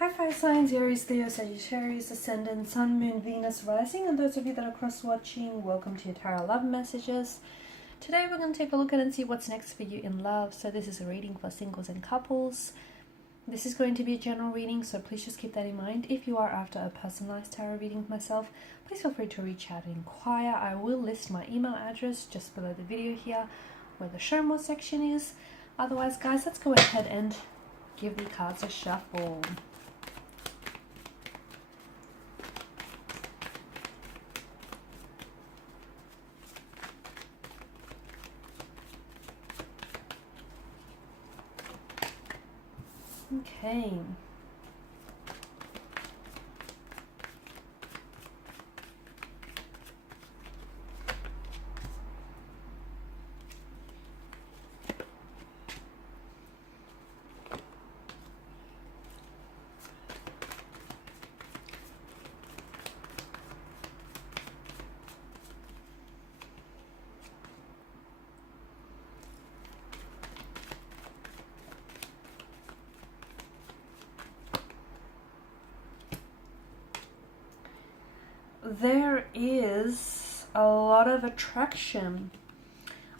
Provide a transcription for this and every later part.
Hi fire signs, Aries, Leo, Sagittarius, Ascendant, Sun, Moon, Venus, Rising, and those of you that are cross-watching, welcome to your Tarot Love Messages. Today we're going to take a look at and see what's next for you in love. So this is a reading for singles and couples. This is going to be a general reading, so please just keep that in mind. If you are after a personalized tarot reading with myself, please feel free to reach out and inquire. I will list my email address just below the video here, where the show more section is. Otherwise, guys, let's go ahead and give the cards a shuffle. Okay. There is a lot of attraction,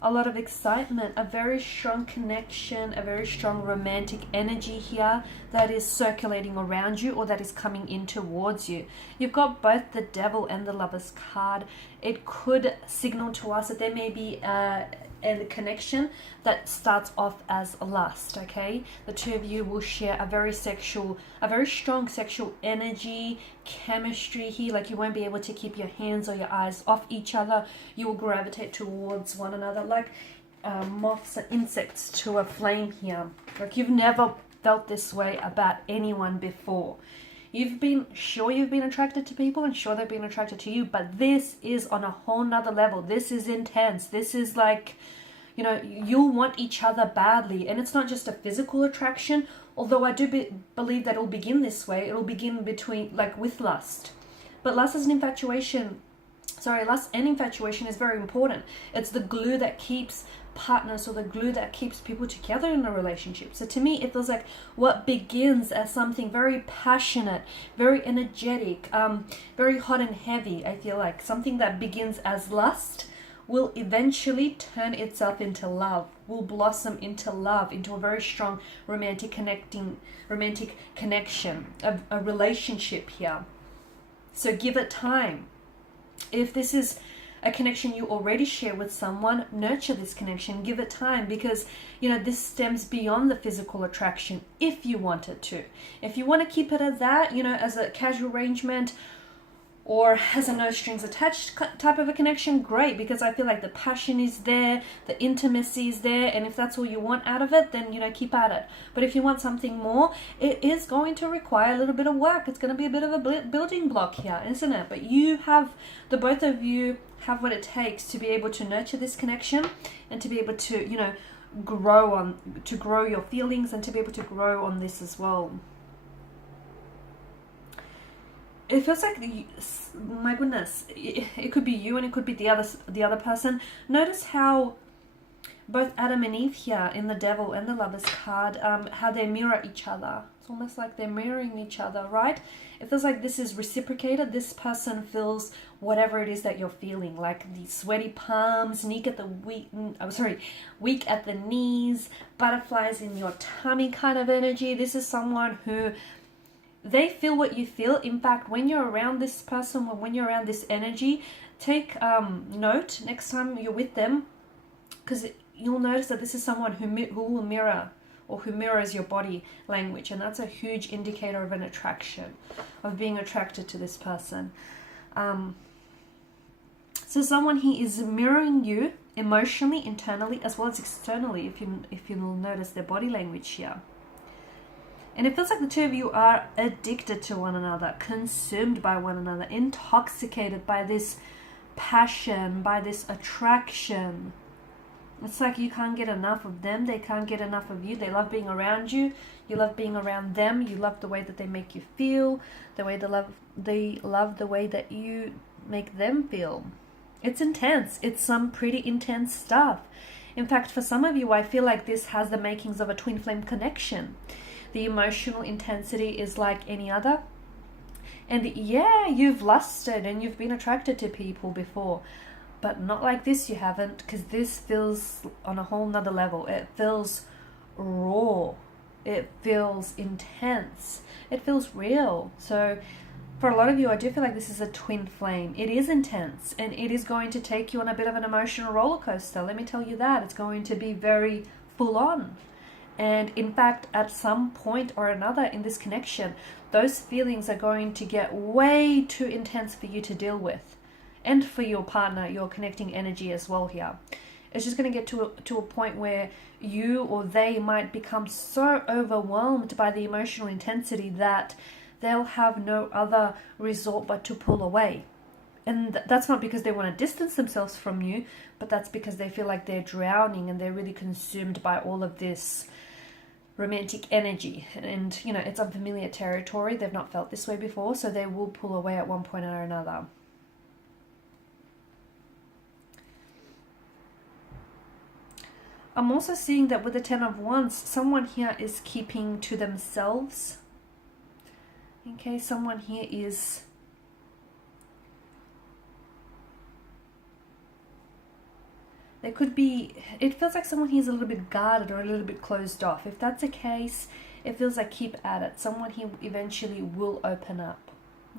a lot of excitement, a very strong connection, a very strong romantic energy here that is circulating around you or that is coming in towards you. You've got both the Devil and the Lover's card. It could signal to us that there may be a connection that starts off as lust. Okay, the two of you will share a very strong sexual energy, chemistry here. Like, you won't be able to keep your hands or your eyes off each other. You will gravitate towards one another like moths and insects to a flame here. Like, you've never felt this way about anyone before. You've been attracted to people and sure they've been attracted to you, but this is on a whole nother level. This is intense. This is like, you know, you'll want each other badly. And it's not just a physical attraction, although I do believe that it'll begin this way. It'll begin with lust. But lust and infatuation is very important. It's the glue that keeps partners, or the glue that keeps people together in a relationship. So to me, it feels like what begins as something very passionate, very energetic, very hot and heavy. I feel like something that begins as lust will eventually turn itself into love, will blossom into love, into a very strong romantic connection, a relationship here. So give it time. If this is a connection you already share with someone, nurture this connection, give it time, because, you know, this stems beyond the physical attraction if you want it to. If you want to keep it at that, you know, as a casual arrangement or as a no strings attached type of a connection, great, because I feel like the passion is there, the intimacy is there, and if that's all you want out of it, then, you know, keep at it. But if you want something more, it is going to require a little bit of work. It's going to be a bit of a building block here, isn't it? But the both of you have what it takes to be able to nurture this connection and to be able to, you know, grow your feelings and to be able to grow on this as well. It feels like, my goodness, it could be you and it could be the other person. Notice how both Adam and Eve here in the Devil and the Lover's card, how they mirror each other. It's almost like they're mirroring each other, right? It feels like this is reciprocated. This person feels whatever it is that you're feeling, like the sweaty palms, weak at the knees, butterflies in your tummy kind of energy. This is someone who, they feel what you feel. In fact, when you're around this person, when you're around this energy, take note next time you're with them, because you'll notice that this is someone who will mirror, or who mirrors your body language, and that's a huge indicator of an attraction, of being attracted to this person. So someone he is mirroring you emotionally, internally, as well as externally, if you'll notice their body language here. And it feels like the two of you are addicted to one another, consumed by one another, intoxicated by this passion, by this attraction. It's like you can't get enough of them, they can't get enough of you. They love being around you, you love being around them, you love the way that they make you feel, they love the way that you make them feel. It's intense. It's some pretty intense stuff. In fact, for some of you, I feel like this has the makings of a twin flame connection. The emotional intensity is like any other. And yeah, you've lusted and you've been attracted to people before, but not like this, you haven't, because this feels on a whole nother level. It feels raw. It feels intense. It feels real. So for a lot of you, I do feel like this is a twin flame. It is intense and it is going to take you on a bit of an emotional roller coaster. Let me tell you that. It's going to be very full on. And in fact, at some point or another in this connection, those feelings are going to get way too intense for you to deal with. And for your partner, your connecting energy as well here. It's just going to get to a point where you or they might become so overwhelmed by the emotional intensity that they'll have no other resort but to pull away. And that's not because they want to distance themselves from you, but that's because they feel like they're drowning and they're really consumed by all of this romantic energy. And, you know, it's unfamiliar territory. They've not felt this way before, so they will pull away at one point or another. I'm also seeing that with the Ten of Wands, someone here is keeping to themselves. Okay, someone here is there could be, it feels like someone here is a little bit guarded or a little bit closed off. If that's the case, it feels like keep at it. Someone here eventually will open up.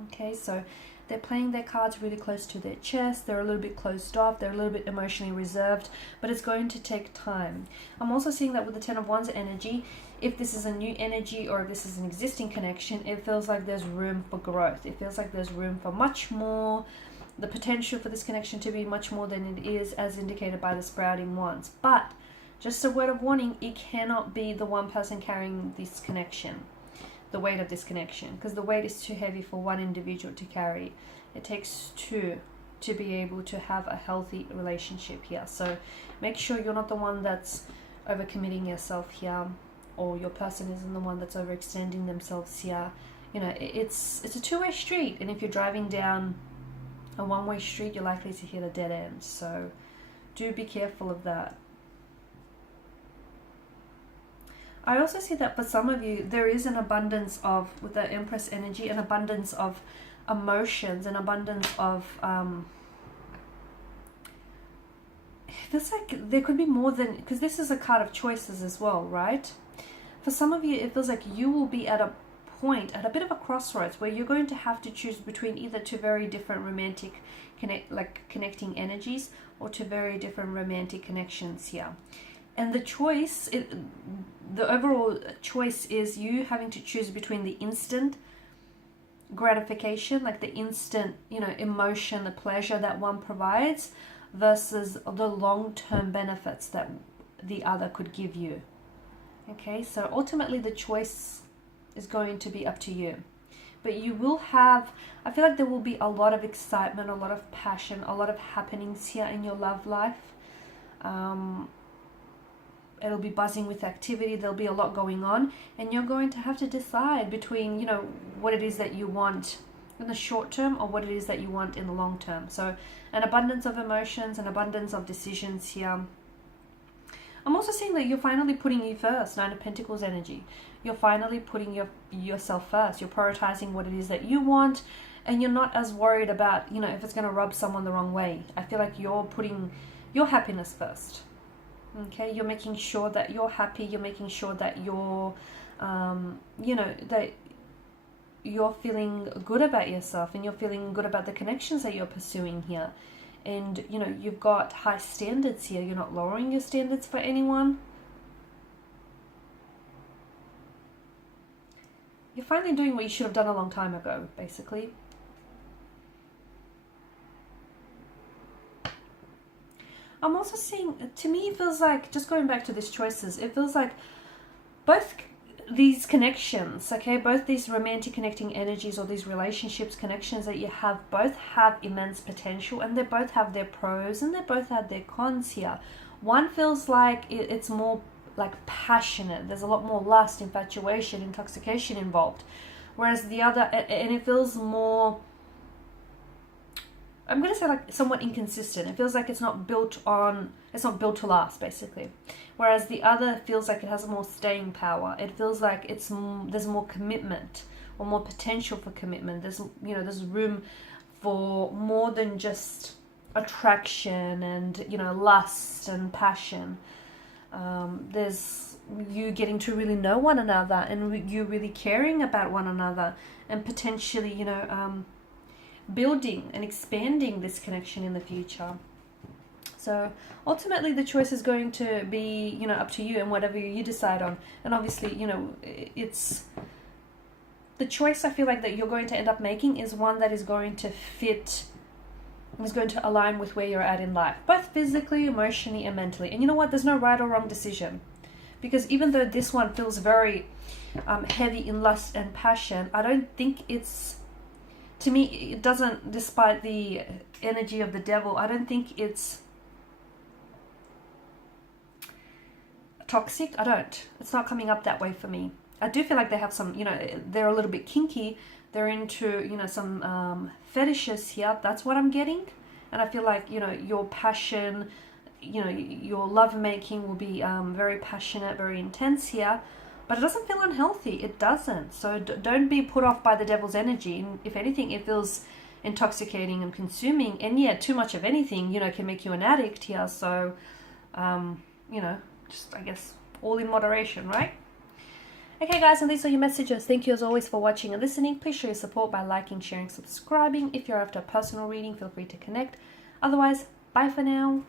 Okay, so they're playing their cards really close to their chest. They're a little bit closed off. They're a little bit emotionally reserved, but it's going to take time. I'm also seeing that with the Ten of Wands energy, if this is a new energy or if this is an existing connection, it feels like there's room for growth. It feels like there's room for much more, the potential for this connection to be much more than it is, as indicated by the sprouting wands. But just a word of warning, it cannot be the one person carrying this connection, the weight of this connection, because the weight is too heavy for one individual to carry. It takes two to be able to have a healthy relationship here. So make sure you're not the one that's overcommitting yourself here, or your person isn't the one that's overextending themselves here. You know, it's a two-way street, and if you're driving down a one-way street, you're likely to hit a dead end. So do be careful of that. I also see that for some of you, there is an abundance of, with the Empress energy, an abundance of emotions, an abundance of, it feels like there could be more than, because this is a card of choices as well, right? For some of you, it feels like you will be at a point, at a bit of a crossroads, where you're going to have to choose between either two very different romantic connecting energies, or two very different romantic connections here. And the choice, the overall choice is you having to choose between the instant gratification, like the instant, you know, emotion, the pleasure that one provides, versus the long-term benefits that the other could give you. Okay, so ultimately the choice is going to be up to you. But you will have, I feel like there will be a lot of excitement, a lot of passion, a lot of happenings here in your love life. It'll be buzzing with activity. There'll be a lot going on, and you're going to have to decide between, you know, what it is that you want in the short term or what it is that you want in the long term. So an abundance of emotions, an abundance of decisions here. I'm also seeing that you're finally putting you first. Nine of Pentacles energy. You're finally putting yourself first. You're prioritizing what it is that you want, and you're not as worried about, you know, if it's going to rub someone the wrong way. I feel like you're putting your happiness first. Okay, you're making sure that you're happy. You're making sure that you're, you know, that you're feeling good about yourself, and you're feeling good about the connections that you're pursuing here. And, you know, you've got high standards here. You're not lowering your standards for anyone. You're finally doing what you should have done a long time ago, basically. I'm also seeing, to me, it feels like, just going back to these choices, it feels like both these connections, okay, both these romantic connecting energies or these relationships, connections that you have, both have immense potential, and they both have their pros and they both have their cons here. One feels like it's more like passionate. There's a lot more lust, infatuation, intoxication involved. Whereas the other, and it feels more I'm going to say like somewhat inconsistent. It feels like it's not built to last, basically. Whereas the other feels like it has more staying power. It feels like there's more commitment or more potential for commitment. There's room for more than just attraction and, lust and passion. There's you getting to really know one another and you really caring about one another and potentially, building and expanding this connection in the future. So ultimately the choice is going to be, up to you and whatever you decide on. And obviously, it's the choice I feel like that you're going to end up making is one that is going to fit, is going to align with where you're at in life, both physically, emotionally, and mentally. And you know what? There's no right or wrong decision. Because even though this one feels very heavy in lust and passion, I don't think to me, it doesn't, despite the energy of the devil, I don't think it's toxic. It's not coming up that way for me. I do feel like they have some, they're a little bit kinky. They're into, some fetishes here. That's what I'm getting. And I feel like, your passion, your lovemaking will be very passionate, very intense here. But it doesn't feel unhealthy. It doesn't. So don't be put off by the devil's energy. And if anything, it feels intoxicating and consuming. And yeah, too much of anything, can make you an addict here. So, just, I guess, all in moderation, right? Okay, guys, and these are your messages. Thank you as always for watching and listening. Please show your support by liking, sharing, subscribing. If you're after a personal reading, feel free to connect. Otherwise, bye for now.